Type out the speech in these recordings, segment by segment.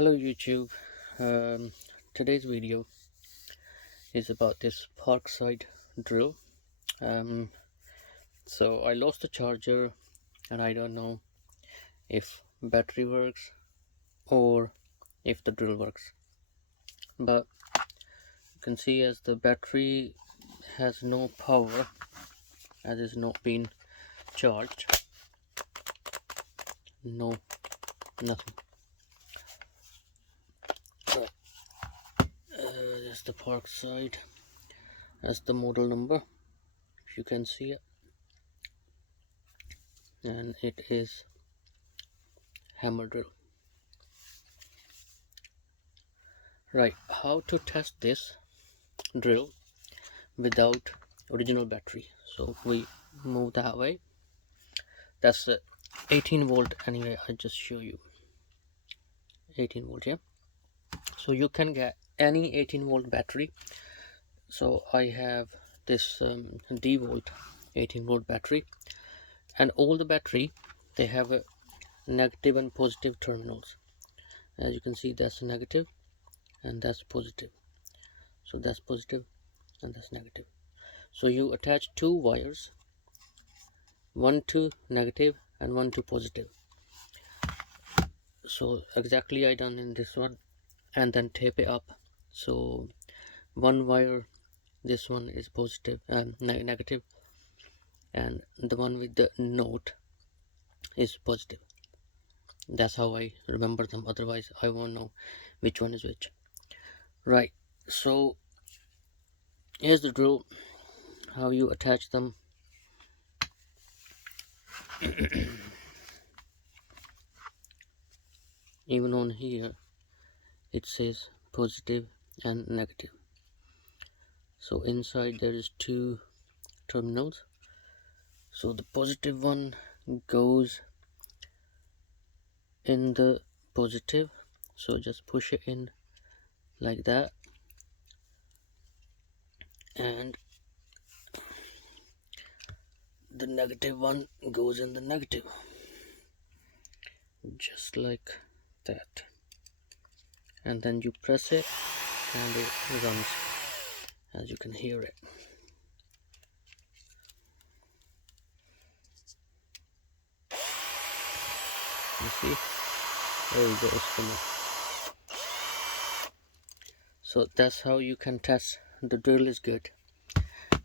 Hello YouTube. Today's video is about this Parkside drill. So I lost the charger and I don't know if battery works or if the drill works, but you can see as the battery has no power, as it's not been charged. Nothing. Right. That's the Parkside. That's the model number, if you can see it, and it is hammer drill. Right, how to test this drill without original battery. So we move that way. That's 18 volt anyway. I just show you 18 volt. Yeah, so you can get any 18 volt battery. So I have this D volt 18 volt battery, and all the battery, they have a negative and positive terminals. As you can see, that's negative and that's positive. So that's positive and that's negative. So you attach two wires, one to negative and one to positive. So exactly I done in this one, and then tape it up. So one wire, this one is positive and negative, and the one with the note is positive. That's how I remember them, otherwise I won't know which one is which. Right, so here's the drill, how you attach them. Even on here it says positive and negative. So inside there is two terminals. So the positive one goes in the positive, so just push it in like that, and the negative one goes in the negative, just like that, and then you press it and it runs, as you can hear it. You see, there we go, it's finished. So that's how you can test the drill is good.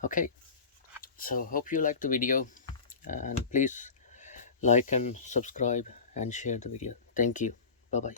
Okay, so hope you like the video, and please like and subscribe and share the video. Thank you. Bye bye.